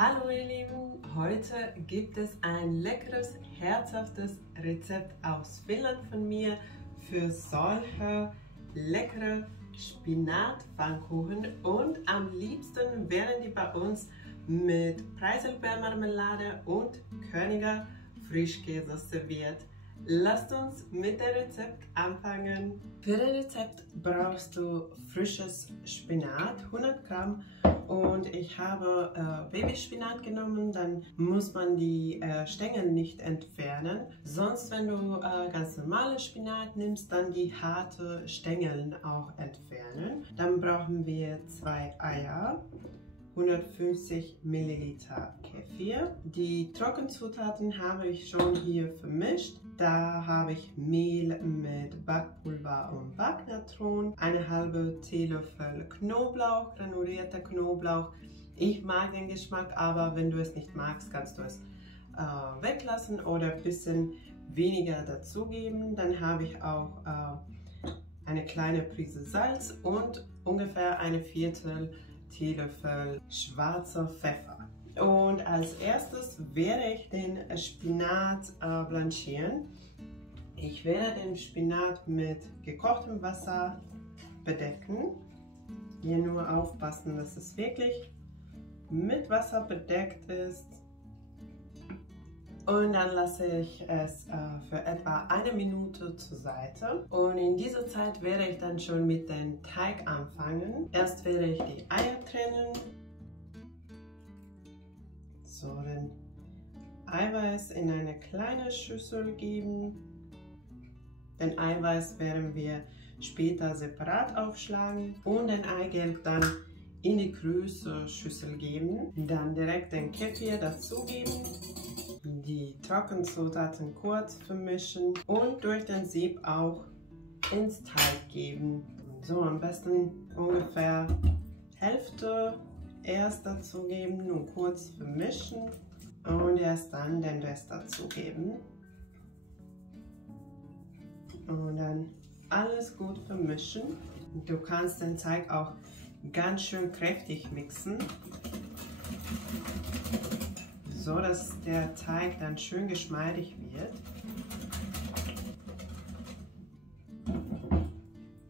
Hallo ihr Lieben, heute gibt es ein leckeres, herzhaftes Rezept aus Finnland von mir für solche leckere Spinat-Pfannkuchen und am liebsten werden die bei uns mit Preiselbeermarmelade und Königer Frischkäse serviert. Lasst uns mit dem Rezept anfangen. Für das Rezept brauchst du frisches Spinat, 100 Gramm, und ich habe Babyspinat genommen. Dann muss man die Stängel nicht entfernen. Sonst, wenn du ganz normale Spinat nimmst, dann die harte Stängel auch entfernen. Dann brauchen wir 2 Eier, 150 Milliliter Kefir. Die Trockenzutaten habe ich schon hier vermischt. Da habe ich Mehl mit Backpulver und Backnatron, eine halbe Teelöffel Knoblauch, granulierter Knoblauch. Ich mag den Geschmack, aber wenn du es nicht magst, kannst du es weglassen oder ein bisschen weniger dazugeben. Dann habe ich auch eine kleine Prise Salz und ungefähr eine Viertel Teelöffel schwarzer Pfeffer. Und als erstes werde ich den Spinat blanchieren. Ich werde den Spinat mit gekochtem Wasser bedecken. Hier nur aufpassen, dass es wirklich mit Wasser bedeckt ist. Und dann lasse ich es für etwa 1 Minute zur Seite. Und in dieser Zeit werde ich dann schon mit dem Teig anfangen. Erst werde ich die Eier trennen. So, den Eiweiß in eine kleine Schüssel geben. Den Eiweiß werden wir später separat aufschlagen und den Eigelb dann in die größere Schüssel geben. Dann direkt den Kefir dazugeben. Die Trockenzutaten kurz vermischen und durch den Sieb auch ins Teig geben. So, am besten ungefähr Hälfte erst dazugeben und kurz vermischen und erst dann den Rest dazugeben. Und dann alles gut vermischen. Du kannst den Teig auch ganz schön kräftig mixen, so dass der Teig dann schön geschmeidig wird.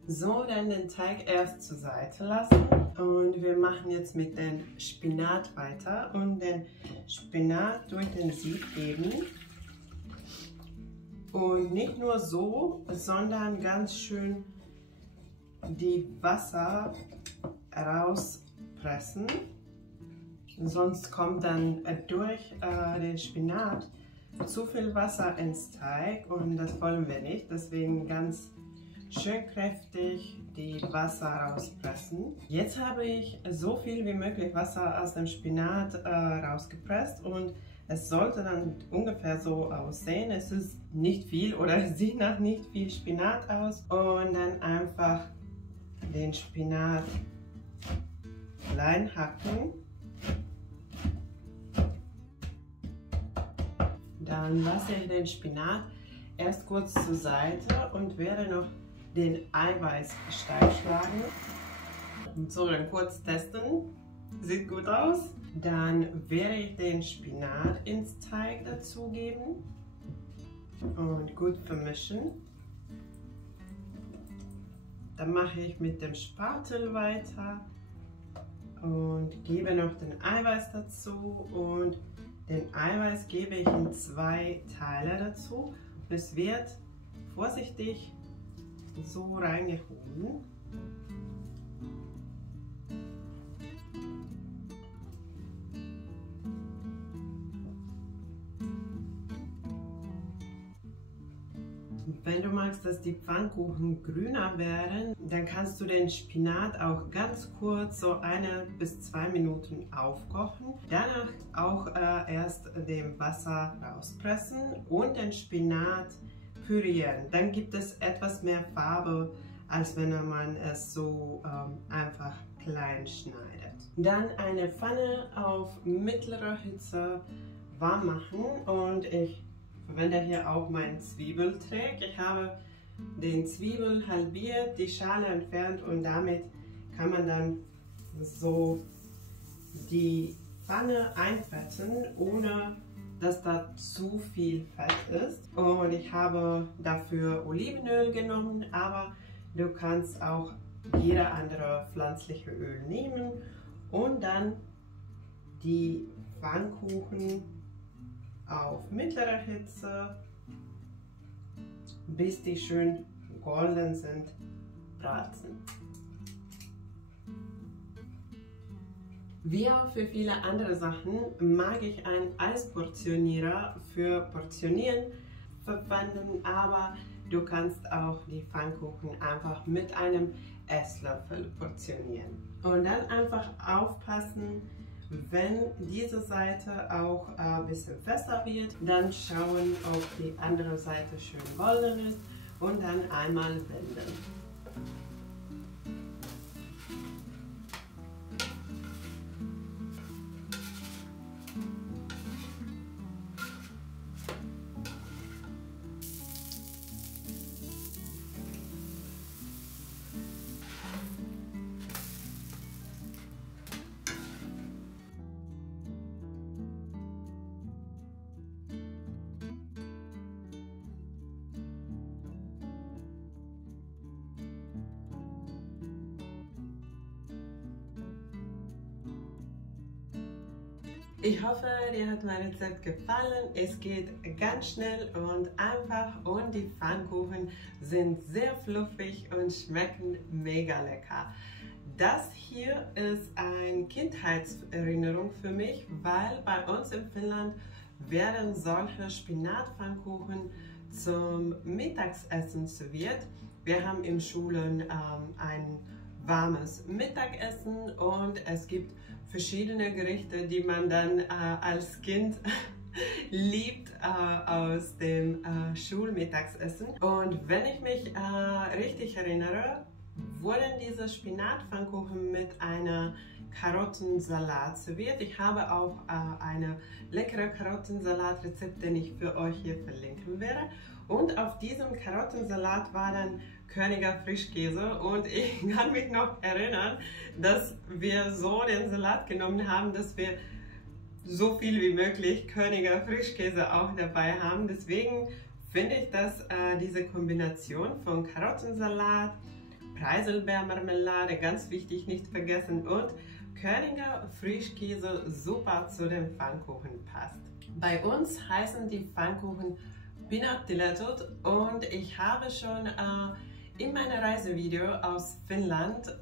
So, dann den Teig erst zur Seite lassen und wir machen jetzt mit dem Spinat weiter und den Spinat durch den Sieb geben. Und nicht nur so, sondern ganz schön die Wasser rauspressen. Sonst kommt dann durch den Spinat zu viel Wasser ins Teig und das wollen wir nicht. Deswegen ganz schön kräftig die Wasser rauspressen. Jetzt habe ich so viel wie möglich Wasser aus dem Spinat rausgepresst und es sollte dann ungefähr so aussehen. Es ist nicht viel oder es sieht nach nicht viel Spinat aus. Und dann einfach den Spinat klein hacken. Dann lasse ich den Spinat erst kurz zur Seite und werde noch den Eiweiß steif schlagen. Und so, dann kurz testen. Sieht gut aus. Dann werde ich den Spinat ins Teig dazugeben und gut vermischen. Dann mache ich mit dem Spatel weiter und gebe noch den Eiweiß dazu und den Eiweiß gebe ich in 2 Teile dazu. Und es wird vorsichtig so reingehoben. Wenn du magst, dass die Pfannkuchen grüner werden, dann kannst du den Spinat auch ganz kurz so 1 bis 2 Minuten aufkochen. Danach auch erst dem Wasser rauspressen und den Spinat pürieren. Dann gibt es etwas mehr Farbe, als wenn man es so einfach klein schneidet. Dann eine Pfanne auf mittlerer Hitze warm machen und ich verwende hier auch meinen Zwiebelteig. Ich habe den Zwiebel halbiert, die Schale entfernt und damit kann man dann so die Pfanne einfetten, ohne dass da zu viel Fett ist. Und ich habe dafür Olivenöl genommen, aber du kannst auch jeder andere pflanzliche Öl nehmen und dann die Pfannkuchen auf mittlerer Hitze, bis die schön golden sind, braten. Wie auch für viele andere Sachen mag ich einen Eisportionierer für Portionieren verwenden, aber du kannst auch die Pfannkuchen einfach mit einem Esslöffel portionieren. Und dann einfach aufpassen, wenn diese Seite auch ein bisschen fester wird, dann schauen, ob die andere Seite schön golden ist und dann einmal wenden. Ich hoffe, dir hat mein Rezept gefallen. Es geht ganz schnell und einfach und die Pfannkuchen sind sehr fluffig und schmecken mega lecker. Das hier ist eine Kindheitserinnerung für mich, weil bei uns in Finnland werden solche Spinatpfannkuchen zum Mittagessen serviert. Wir haben in Schulen ein warmes Mittagessen und es gibt verschiedene Gerichte, die man dann als Kind liebt aus dem Schulmittagsessen. Und wenn ich mich richtig erinnere, wurden diese Spinatpfannkuchen mit einer Karottensalat serviert. Ich habe auch eine leckere Karottensalatrezept, den ich für euch hier verlinken werde. Und auf diesem Karottensalat war dann Körniger Frischkäse und ich kann mich noch erinnern, dass wir so den Salat genommen haben, dass wir so viel wie möglich Körniger Frischkäse auch dabei haben. Deswegen finde ich, dass diese Kombination von Karottensalat, Preiselbeermarmelade, ganz wichtig, nicht vergessen, und Körniger Frischkäse super zu den Pfannkuchen passt. Bei uns heißen die Pfannkuchen Pinattilätut und ich habe schon in meinem Reisevideo aus Finnland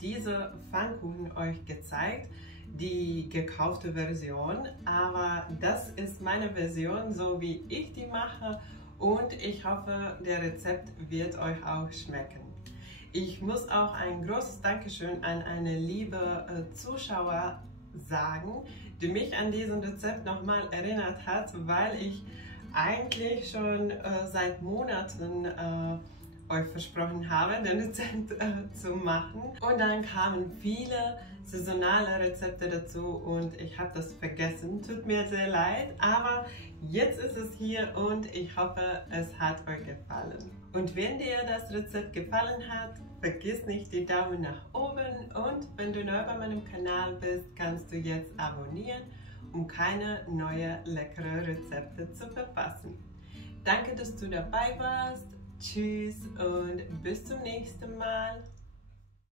diese Pfannkuchen euch gezeigt, die gekaufte Version, aber das ist meine Version, so wie ich die mache, und ich hoffe, der Rezept wird euch auch schmecken. Ich muss auch ein großes Dankeschön an eine liebe Zuschauer sagen, die mich an diesem Rezept nochmal erinnert hat, weil ich eigentlich schon seit Monaten euch versprochen habe, den Rezept zu machen. Und dann kamen viele saisonale Rezepte dazu und ich habe das vergessen. Tut mir sehr leid, aber jetzt ist es hier und ich hoffe, es hat euch gefallen. Und wenn dir das Rezept gefallen hat, vergiss nicht die Daumen nach oben, und wenn du neu bei meinem Kanal bist, kannst du jetzt abonnieren, um keine neuen leckeren Rezepte zu verpassen. Danke, dass du dabei warst. Tschüss und bis zum nächsten Mal.